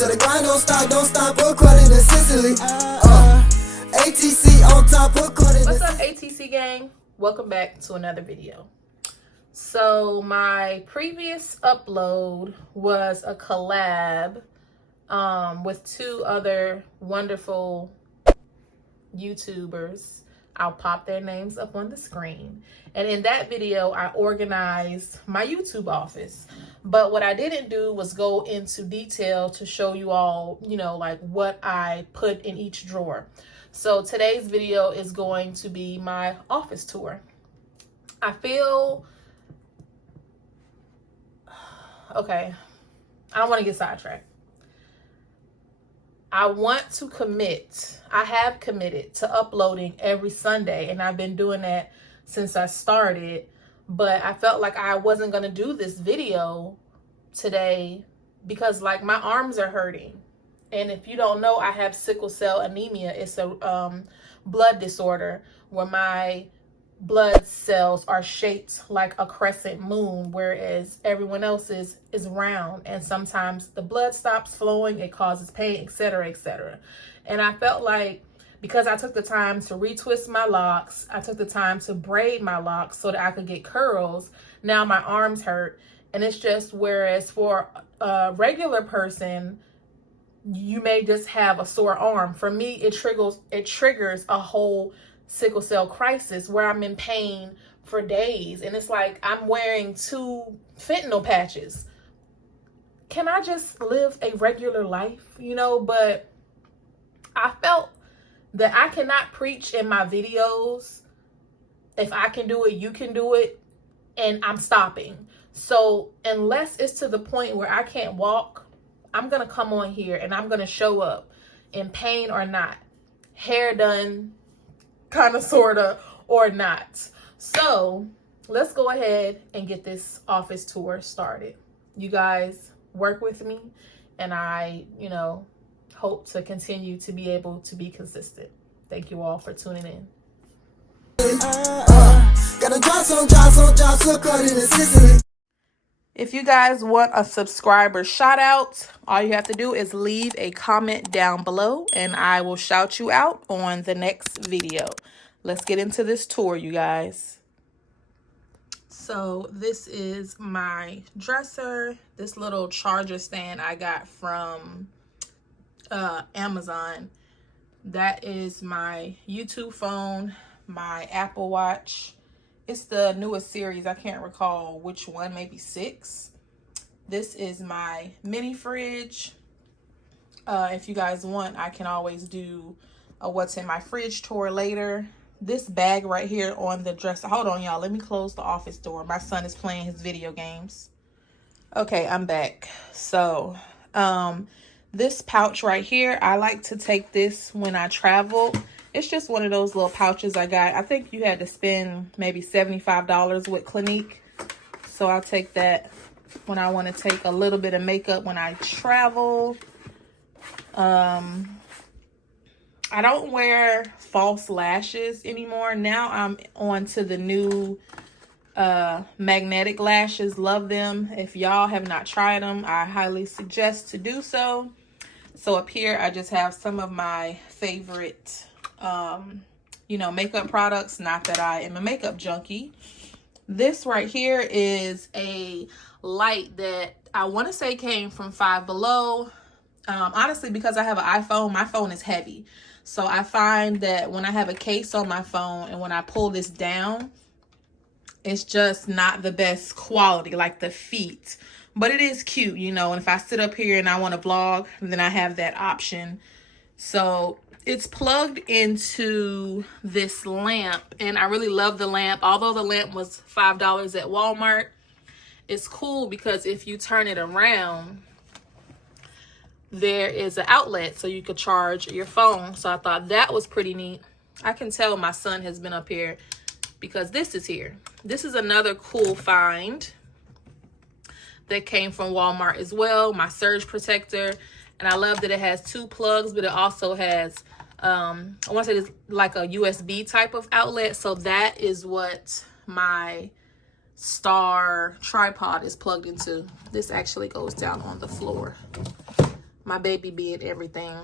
So the grind don't stop, AccordingToCicely. ATC on top, AccordingToCicely. What's up, ATC gang? Welcome back to another video. So my previous upload was a collab with two other wonderful YouTubers. I'll pop their names up on the screen. And in that video, I organized my YouTube office. But what I didn't do was go into detail to show you all, like what I put in each drawer. So today's video is going to be my office tour. Okay, I don't want to get sidetracked. I have committed to uploading every Sunday, and I've been doing that since I started, but I felt like I wasn't going to do this video today because like my arms are hurting. And if you don't know, I have sickle cell anemia. It's a blood disorder where my blood cells are shaped like a crescent moon, whereas everyone else's is round. And sometimes the blood stops flowing, it causes pain, etc., etc. And I felt like because I took the time to retwist my locks, I took the time to braid my locks so that I could get curls, now my arms hurt. And it's just, whereas for a regular person, you may just have a sore arm. For me, it triggers a whole sickle cell crisis where I'm in pain for days. And it's like I'm wearing 2 fentanyl patches. Can I just live a regular life, But I felt that I cannot preach in my videos. If I can do it, you can do it. And I'm stopping. So unless it's to the point where I can't walk, I'm going to come on here and I'm going to show up in pain or not, hair done, kind of, sort of, or not. So let's go ahead and get this office tour started. You guys work with me, and I, hope to continue to be able to be consistent. Thank you all for tuning in. Gotta drop some jobs, AccordingToCicely. If you guys want a subscriber shout out, all you have to do is leave a comment down below and I will shout you out on the next video. Let's get into this tour, you guys. So this is my dresser, this little charger stand I got from Amazon. That is my YouTube phone, my Apple Watch. It's the newest series. I can't recall which one, maybe 6. This is my mini fridge. If you guys want, I can always do a what's in my fridge tour later. This bag right here on the dresser. Hold on, y'all. Let me close the office door. My son is playing his video games. Okay, I'm back. So, this pouch right here, I like to take this when I travel. It's just one of those little pouches I got. I think you had to spend maybe $75 with Clinique. So I'll take that when I want to take a little bit of makeup when I travel. I don't wear false lashes anymore. Now I'm on to the new magnetic lashes. Love them. If y'all have not tried them, I highly suggest to do so. So up here, I just have some of my favorite makeup products. Not that I am a makeup junkie. This right here is a light that I want to say came from Five Below. Honestly, because I have an iPhone, my phone is heavy. So I find that when I have a case on my phone and when I pull this down, it's just not the best quality, like the feet. But it is cute, and if I sit up here and I want to vlog, then I have that option. So it's plugged into this lamp, and I really love the lamp. Although the lamp was $5 at Walmart, it's cool because if you turn it around, there is an outlet so you could charge your phone. So I thought that was pretty neat. I can tell my son has been up here because this is here. This is another cool find that came from Walmart as well. My surge protector. And I love that it has 2 plugs, but it also has, I want to say it's like a USB type of outlet. So that is what my Star tripod is plugged into. This actually goes down on the floor. my baby being everything.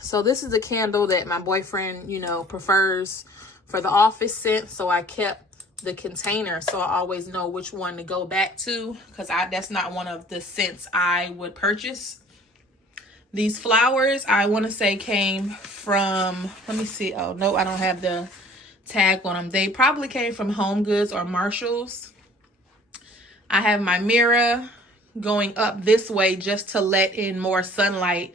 So this is a candle that my boyfriend, you know, prefers for the office scent. So I kept the container so I always know which one to go back to, because that's not one of the scents I would purchase. These flowers, I want to say came from, let me see. Oh, no, I don't have the tag on them. They probably came from Home Goods or Marshalls. I have my mirror going up this way just to let in more sunlight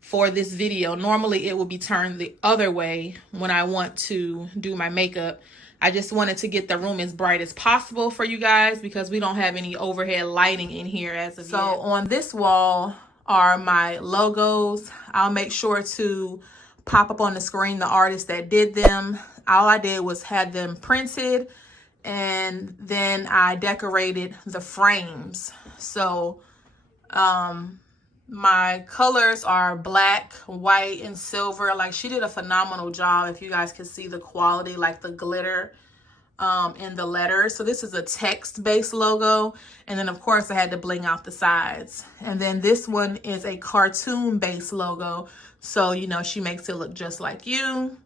for this video. Normally it will be turned the other way when I want to do my makeup. I just wanted to get the room as bright as possible for you guys because we don't have any overhead lighting in here as of yet. So on this wall are my logos. I'll make sure to pop up on the screen the artists that did them. All I did was had them printed, and then I decorated the frames. So my colors are black, white, and silver. Like, she did a phenomenal job. If you guys can see the quality, like the glitter in the letters. So this is a text-based logo. And then, of course, I had to bling out the sides. And then this one is a cartoon-based logo. So, you know, she makes it look just like you.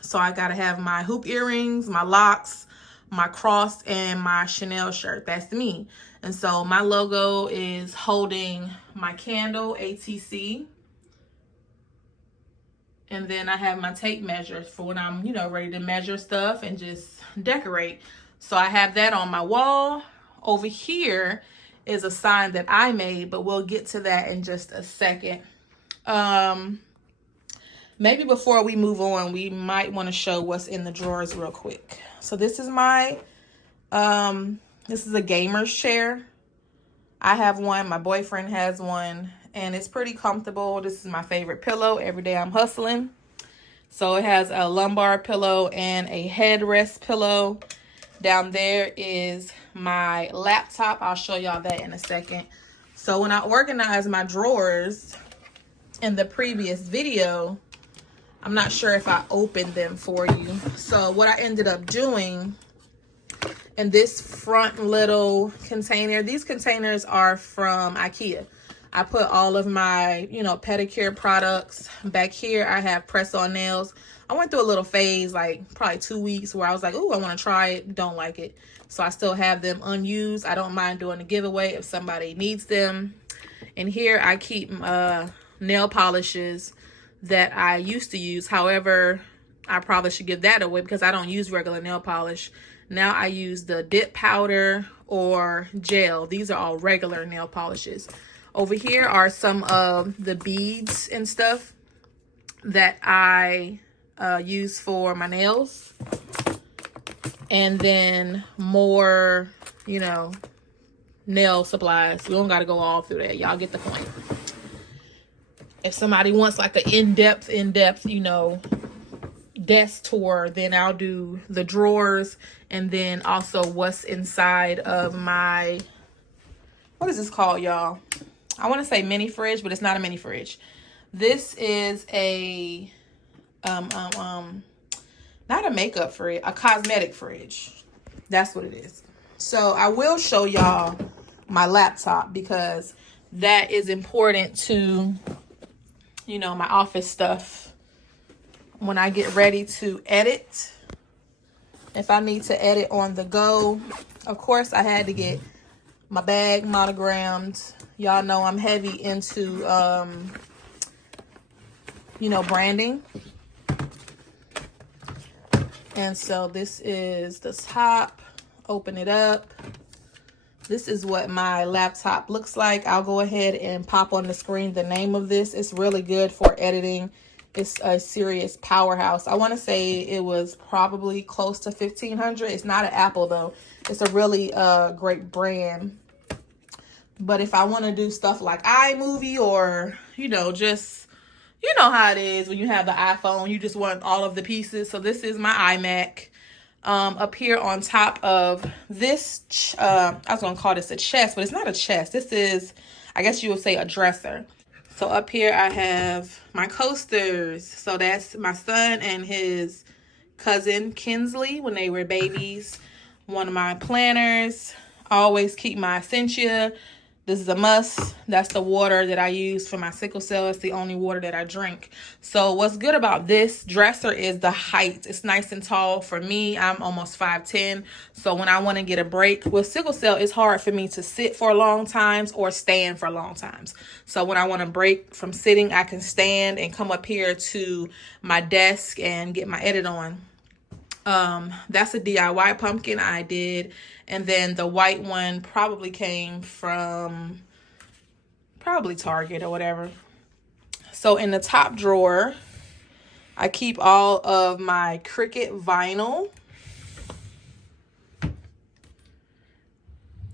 So I got to have my hoop earrings, my locks, my cross, and my Chanel shirt. That's me. And so my logo is holding my candle, ATC. And then I have my tape measure for when I'm, you know, ready to measure stuff and just decorate. So I have that on my wall. Over here is a sign that I made, but we'll get to that in just a second. Maybe before we move on, we might want to show what's in the drawers real quick. So this is my, this is a gamer's chair. I have one, my boyfriend has one, and it's pretty comfortable. This is my favorite pillow. Every day I'm hustling. So it has a lumbar pillow and a headrest pillow. Down there is my laptop. I'll show y'all that in a second. So when I organized my drawers in the previous video, I'm not sure if I opened them for you. So what I ended up doing in this front little container, these containers are from IKEA. I put all of my, you know, pedicure products. Back here, I have press-on nails. I went through a little phase, like probably 2 weeks, where I was like, oh, I want to try it. Don't like it. So I still have them unused. I don't mind doing a giveaway if somebody needs them. And here I keep nail polishes that I used to use. However, I probably should give that away because I don't use regular nail polish. Now I use the dip powder or gel. These are all regular nail polishes. Over here are some of the beads and stuff that I use for my nails. And then more, you know, nail supplies. We don't got to go all through that. Y'all get the point. If somebody wants like an in-depth, you know, desk tour, then I'll do the drawers and then also what's inside of my, what is this called, y'all? I want to say mini fridge, but it's not a mini fridge. This is a, not a makeup fridge, a cosmetic fridge. That's what it is. So I will show y'all my laptop because that is important to, you know, my office stuff. When I get ready to edit, if I need to edit on the go, of course I had to get my bag monogrammed. Y'all know I'm heavy into, you know, branding. And so this is the top. Open it up. This is what my laptop looks like. I'll go ahead and pop on the screen the name of this. It's really good for editing. It's a serious powerhouse. I want to say it was probably close to $1,500. It's not an Apple though. It's a really great brand. But if I want to do stuff like iMovie or, you know, just, you know how it is when you have the iPhone, you just want all of the pieces. So this is my iMac. Up here on top of this, I was going to call this a chest, but it's not a chest. This is, I guess you would say, a dresser. So up here I have my coasters. So that's my son and his cousin Kinsley when they were babies. One of my planners. I always keep my Essentia This is a must. That's the water that I use for my sickle cell. It's the only water that I drink. So what's good about this dresser is the height. It's nice and tall. For me, I'm almost 5'10". So when I want to get a break with sickle cell, it's hard for me to sit for long times or stand for long times. So when I want to break from sitting, I can stand and come up here to my desk and get my edit on. That's a DIY pumpkin I did. And then the white one probably came from Target or whatever. So in the top drawer, I keep all of my Cricut vinyl.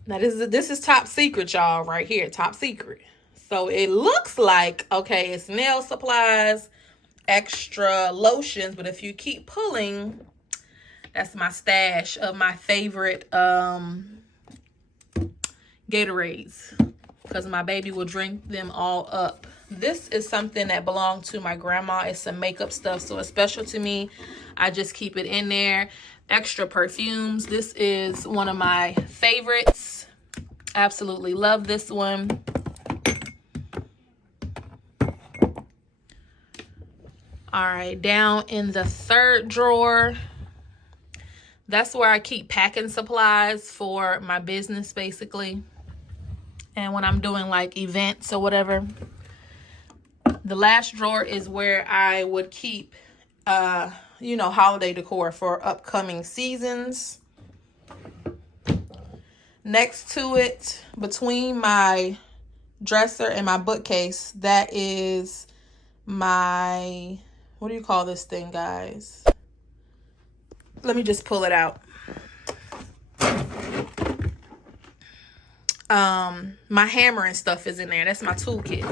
Now this is top secret, y'all, right here, top secret. So it looks like, okay, it's nail supplies, extra lotions, but if you keep pulling, that's my stash of my favorite Gatorades, because my baby will drink them all up. This is something that belonged to my grandma. It's some makeup stuff, so it's special to me. I just keep it in there. Extra perfumes. This is one of my favorites. Absolutely love this one. All right, down in the third drawer, that's where I keep packing supplies for my business, basically. And when I'm doing like events or whatever. The last drawer is where I would keep, holiday decor for upcoming seasons. Next to it, between my dresser and my bookcase, that is my, what do you call this thing, guys? Let me just pull it out. My hammer and stuff is in there. That's my toolkit.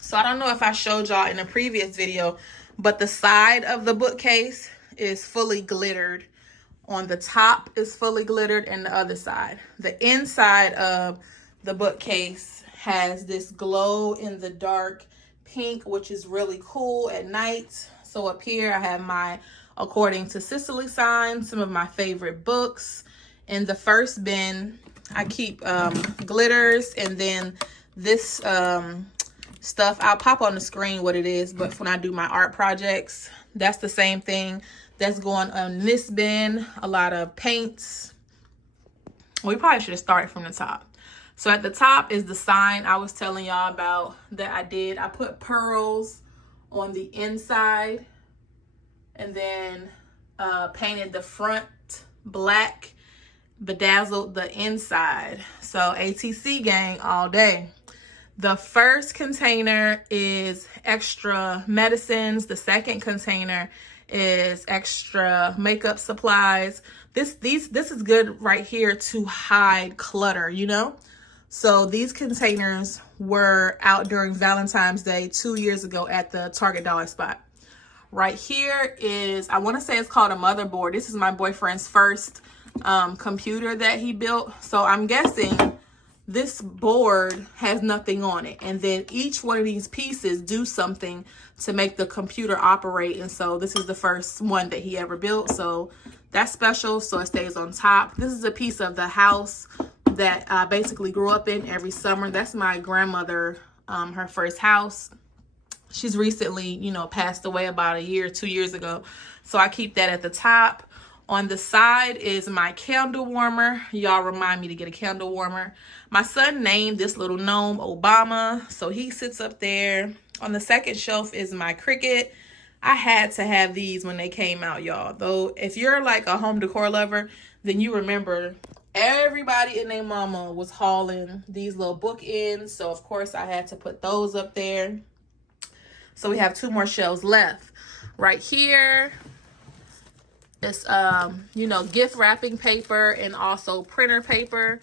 So I don't know if I showed y'all in a previous video, but the side of the bookcase is fully glittered. On the top is fully glittered, and the other side. The inside of the bookcase has this glow in the dark pink, which is really cool at night. So up here I have my According to Cicely sign, some of my favorite books. In the first bin, I keep glitters, and then this stuff, I'll pop on the screen what it is, but when I do my art projects, that's the same thing. That's going on this bin. A lot of paints. We probably should have started from the top. So at the top is the sign I was telling y'all about that I did. I put pearls on the inside, and then painted the front black, bedazzled the inside. So ATC gang all day. The first container is extra medicines. The second container is extra makeup supplies. This is good right here to hide clutter, So these containers were out during Valentine's Day 2 years ago at the Target dollar spot. Right here is, I want to say it's called a motherboard. This is my boyfriend's first computer that he built. So I'm guessing this board has nothing on it. And then each one of these pieces do something to make the computer operate. And so this is the first one that he ever built. So that's special. So it stays on top. This is a piece of the house that I basically grew up in every summer. That's my grandmother, her first house. She's recently, passed away about 2 years ago. So I keep that at the top. On the side is my candle warmer. Y'all remind me to get a candle warmer. My son named this little gnome Obama, so he sits up there. On the second shelf is my Cricut. I had to have these when they came out, y'all. Though if you're like a home decor lover, then you remember everybody and their mama was hauling these little bookends. So of course I had to put those up there. So we have 2 more shelves left. Right here, it's gift wrapping paper and also printer paper.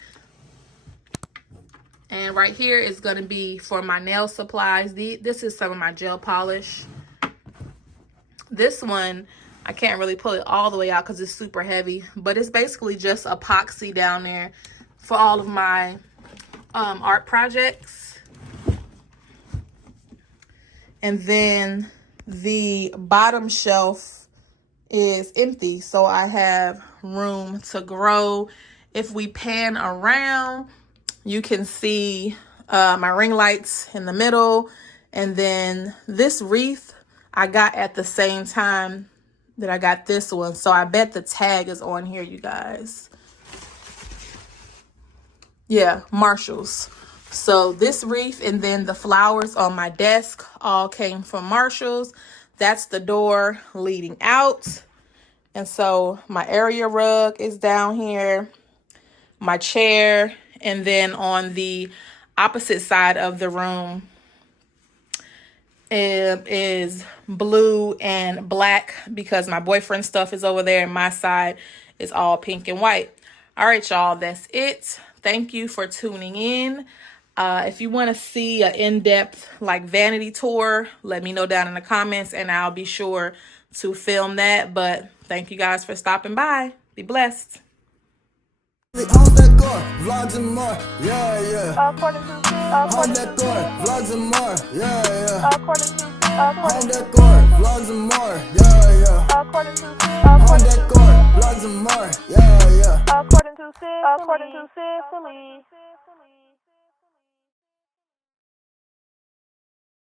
And right here is going to be for my nail supplies. This is some of my gel polish. This one, I can't really pull it all the way out because it's super heavy, but it's basically just epoxy down there for all of my art projects. And then the bottom shelf is empty, so I have room to grow. If we pan around, you can see my ring lights in the middle. And then this wreath I got at the same time that I got this one. So I bet the tag is on here, you guys. Yeah, Marshall's. So this wreath and then the flowers on my desk all came from Marshall's. That's the door leading out. And so my area rug is down here, my chair, and then on the opposite side of the room is blue and black because my boyfriend's stuff is over there and my side is all pink and white. All right, y'all, that's it. Thank you for tuning in. If you want to see an in-depth like vanity tour, let me know down in the comments and I'll be sure to film that. But thank you guys for stopping by. Be blessed. On that core, vlogs and more, yeah, yeah. AccordingToCicely. On that core, vlogs and more, yeah, yeah. AccordingToCicly. On that core, vlogs and more, yeah, yeah. AccordingToCicly. On that core, vlogs and more, yeah, yeah. AccordingToCicely.